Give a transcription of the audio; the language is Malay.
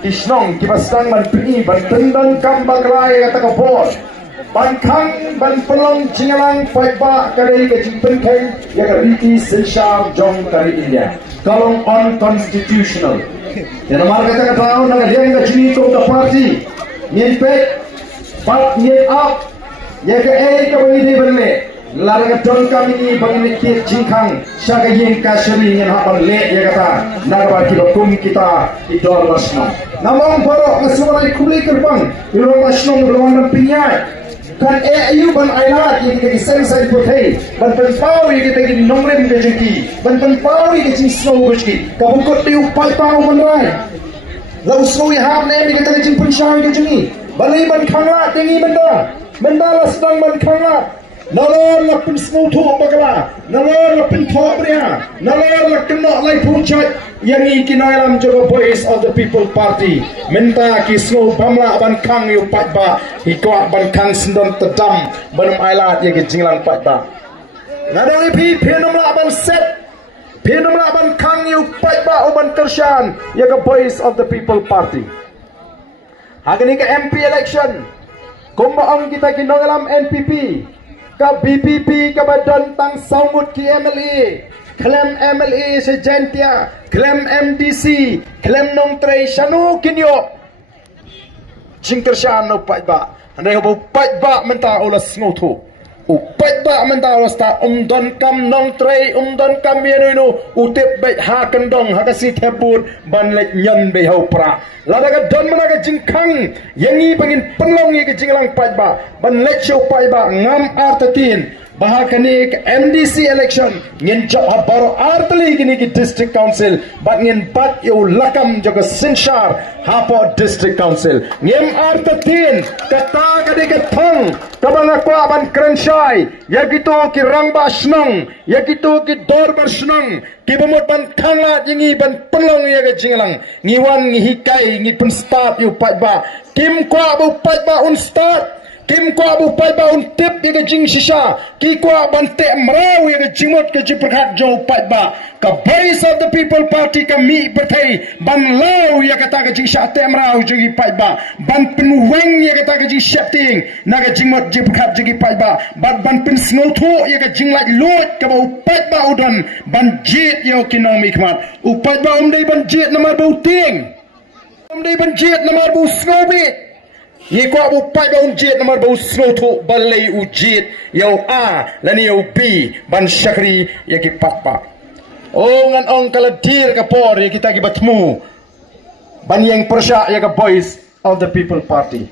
Isnong kibastang man pini ban tendang kam baklai kata kapor ban khang ban pelong jingalang pai ba kadai ke jimpen kai ya ka riti sensha jong kari India kalong unconstitutional ya namar kata kata na liang ka jini to the party nien pe pat nien up ya ka ka bani banle larang dong kami ni bangin kit jingkang syaga yin kasuri yang hapan le ya kata nagba kilokum kita idor basno namang borok nasurai kubli kerbang ilong basno belum pinyai kan ayu ban ailat yang kita kisah saya putih ban penpau yang kita kini nomrem bejeki ban penpau yang kita snow bejeki kabukut tiu pai pau bandai lau snow yang ham nem kita kini pensyau yang jeni balai ban khangla tinggi benda lah sedang ban khangla nalor la pin snow tu bagala nalor la pin thok bria nalor la kena lai punchat yang ikinailam jogo voice of the people party minta ki snow bamla ban khang yu patba hikwa ban khang sindon tedam banum ailat ye ki jinglang patba ngadang pi phenomla ban set phenomla ban khang yu patba uban kershan ye ka voice of the people party hagani ka MP election kumbaong kita kinongalam NPP ka BPP ka badan tang saumut ki MLA klaim MLA se jentia klaim MDC klaim nong trei shanu kinyo jingker shan no pai ba andai ho pai ba menta ola snotu u pai ba menta ola sta don kam nong trei don kam yenu no utip bai ha kendong ha ka si thebur ban le nyan be ho pra lada ka don mana ka jingkang yangi pengin penglong ye ka jinglang pai ba ban le chau pai ba ngam artatin bahakani MDC election ngin job habaro artali gini ki district council bat ngin bat yo lakam jaga sinshar hapo district council ngem artatin kata kadi kathang kabanga kwa ban krenshai yagitu ki rangba snong yagitu ki dorbar snong ki bamot ban khanga jingi ban penglong ye ga jinglang ngiwan ngi hikai ngi pun start yu pat ba kim kwa bu pat ba un start kim kwa bu pai ba un tip ye jing shisha ki kwa ban te mrau ye jimot ke jiprkhat jo pai ba ka voice of the people party ka mi berthai ban lau ye kata ke jing sha te mrau jo ki pai ba ban penwang ye kata ke jing shapting na ke jimot jiprkhat jo ki pai ba ban pen snotho ye ke jing lai lot ka bu pai ba udan ban jit yo economic mat u pai ba dei ban jit namar bu ting dei ban jit namar bu snobit ye kwa bu pai ba unjit namar ba usnotu balai ujit yau a lani yau b ban syakri ye ki patpa ngan ong kala dir ka por ye kita ki batmu ban yang persya ye ka voice of the people party